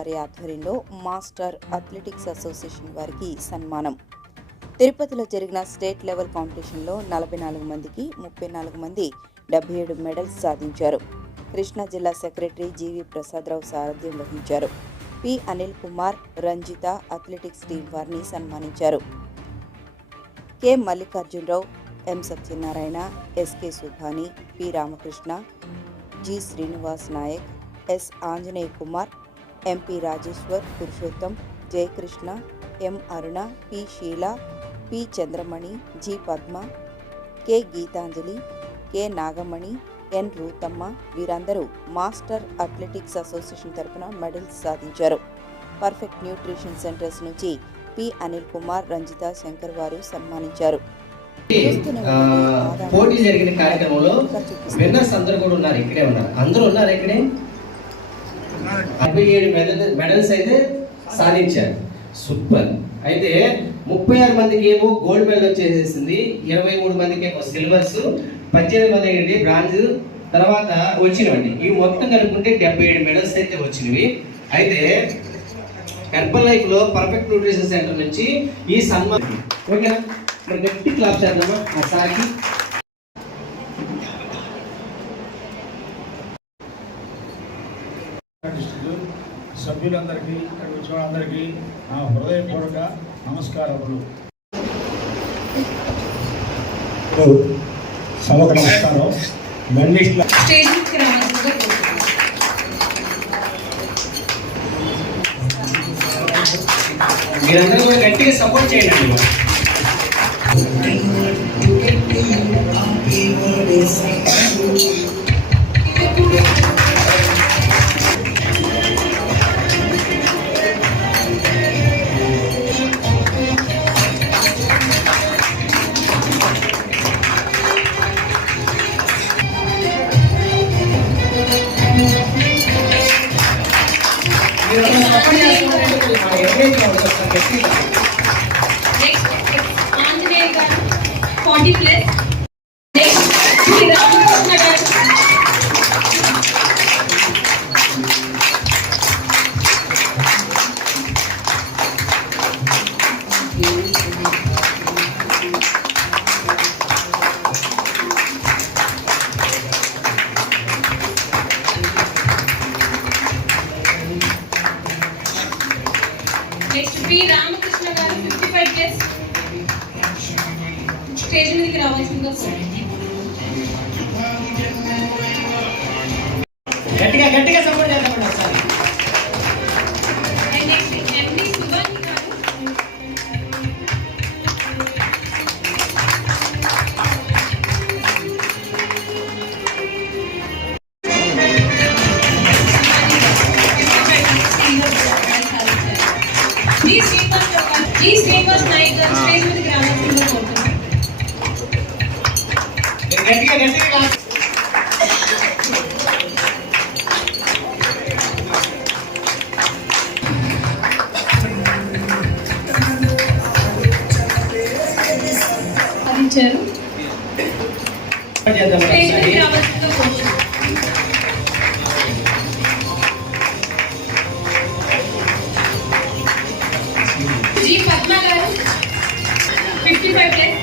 వారి ఆధ్వర్యంలో master athletics association వారికి సన్మానం. తిరుపతిలో జరిగిన స్టేట్ లెవెల్ కాంపిటీషన్లో 44 మందికి 34 మంది 77 మెడల్స్ సాధించారు. కృష్ణా జిల్లా సెక్రటరీ జీవి ప్రసాదరావు సారథ్యం వహించారు. P Anil Kumar, Ranjitha athletics team వారిని సన్మానించారు. K Mallikarjunarao, M Satyanarayana, S K Subhani, P Ramakrishna, G Srinivas Nayak, S Anjaneya Kumar, M P Rajeshwar, Purushottam, Jayakrishna, M Aruna, P Sheela, P Chandramani, G Padma, K Geethanjali, K Nagamani, N Ruthamma వీరందరూ మాస్టర్ అథ్లెటిక్స్ అసోసియేషన్ తరపున మెడల్స్ సాధించారు. పర్ఫెక్ట్ న్యూట్రిషన్ సెంటర్స్ నుంచి పి అనిల్ కుమార్, రంజిత, శంకర్ వారు సన్మానించారు. పోటీ జరిగిన కార్యక్రమంలో విన్నర్స్ అందరూ కూడా ఉన్నారు, ఇక్కడే ఉన్నారు. అందరూ ఉన్నారు ఇక్కడే. 57 మెడల్స్ అయితే సాధించారు. సూపర్. అయితే 36 మందికి ఏమో గోల్డ్ మెడల్ వచ్చేసేసింది, 23 మందికి ఏమో సిల్వర్స్, 18 మందికి బ్రాంజ్ తర్వాత వచ్చినవండి. ఇవి మొత్తం కలుపుకుంటే 77 మెడల్స్ అయితే వచ్చినవి. అయితే హెర్బల్ లైఫ్ లో పర్ఫెక్ట్ న్యూట్రిషన్ సెంటర్ నుంచి ఈ సన్మానం. ఓకేనా? మరి గట్టి క్లాప్ చేద్దామా ఆ సార్కి. సభ్యులందరికీ, ఇక్కడ వచ్చిన వాళ్ళందరికీ నా హృదయపూర్వక నమస్కారములు. సభకు నమస్కారం. మీరందరూ కూడా గట్టిగా సపోర్ట్ చేయండి. నెక్స్ట్ పి రామకృష్ణ గారు 55 ప్లస్ స్టేజ్ మీదకి రావాల్సిందిగా గట్టిగా గట్టిగా సపోర్ట్ చేద్దాం ఒకసారి. నెక్స్ట్ ఎండి సుభాని గారు జీ శ్రీనివాస్ నాయక్ గారు స్టేజ్ మీదకి రావాల్సిందిగా కోరుతున్నాను. గట్టిగా గట్టిగా అందించారు. స్టేజ్ మీదకి రావాల్సిందిగా కోరుతున్నాను. జీ పద్మ గారు 55 ప్లస్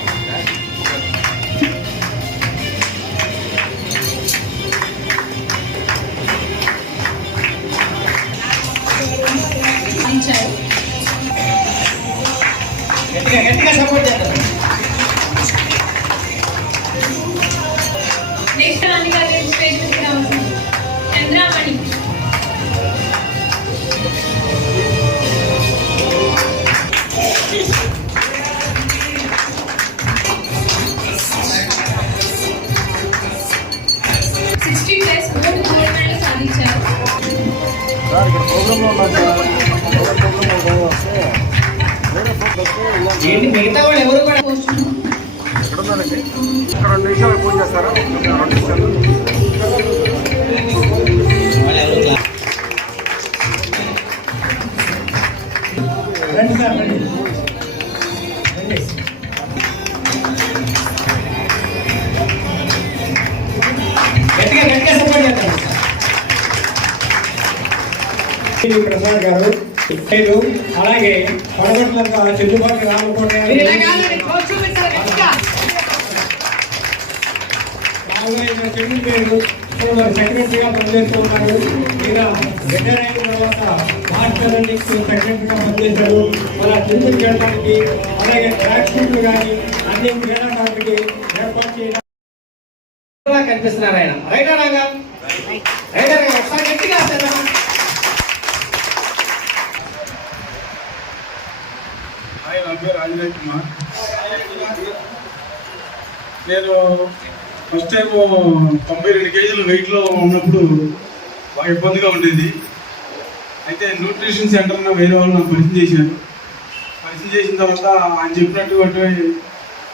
అందించారు. గట్టిగా గట్టిగా సపోర్ట్ చేద్దాం. నెక్స్ట్ రాణి గారు స్టేజ్ మీదకి రావాల్సింది చంద్రమణి. ఏంటి మిగతా వాళ్ళు ఎవరు కూడా ఇక్కడ 2 నిమిషాలు పూజ చేస్తారా? 2 నిమిషాలు. గట్టిగా గట్టిగా సపోర్ట్ చేద్దాం. ప్రసాద్ గారు లేదు, అలాగే పడగట్ల చెల్లుబాటు రామకోట చెల్లి పేరు సెక్రటరీగా పనిచేస్తూ ఉన్నారు. ఈయన రిటైర్ అయిన తర్వాత మాస్టర్ సెక్రటరీగా పనిచేశారు. మన తిరుపతి చేయడానికి అలాగే ట్రాక్ షూట్లు కానీ అన్ని క్రీడాకారులకి ఏర్పాటు చేయడం కనిపిస్తున్నారు ఆయన. రైటా రాగా ఒకసారి గట్టిగా చేద్దామా? హాయ్, నా పేరు ఆంజనేయ కుమార్. నేను ఫస్ట్ టైం 92 కేజీలు వెయిట్లో ఉన్నప్పుడు బాగా ఇబ్బందిగా ఉండేది. అయితే న్యూట్రిషన్ సెంటర్లో వేరే వాళ్ళు నాకు పరిచయం చేశారు. పరిచయం చేసిన తర్వాత ఆయన చెప్పినటువంటి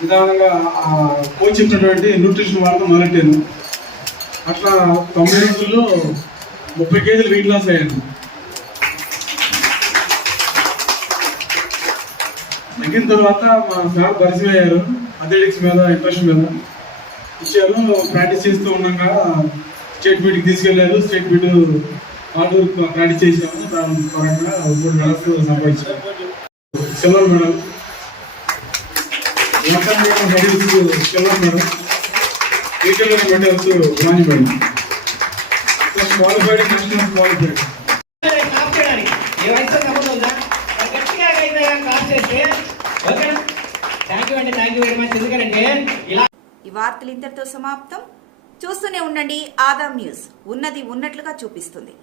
విధానంగా కోచ్ చెప్పినటువంటి న్యూట్రిషన్ వాడటం మొదలెట్టాను. అట్లా 90 రోజుల్లో 30 కేజీలు వెయిట్ లాస్ అయ్యాను. తగ్గిన తర్వాత మా సార్ పరిచయం అయ్యారు. అథ్లెటిక్స్ మీద ఇంట్రెస్ట్ మీద ఇచ్చారు. ప్రాక్టీస్ చేస్తూ ఉండగా స్టేట్ మీట్కి తీసుకెళ్లారు. State meet hard work practice చేశాము. దాని పరంగా 3 మెడల్స్ సంపాదించాము. Silver medal, silver medal, cricket medals bronze medal, qualified national qualified. ఈ వార్తలు ఇంతటితో సమాప్తం. చూస్తూనే ఉండండి ఆదాం న్యూస్, ఉన్నది ఉన్నట్లుగా చూపిస్తుంది.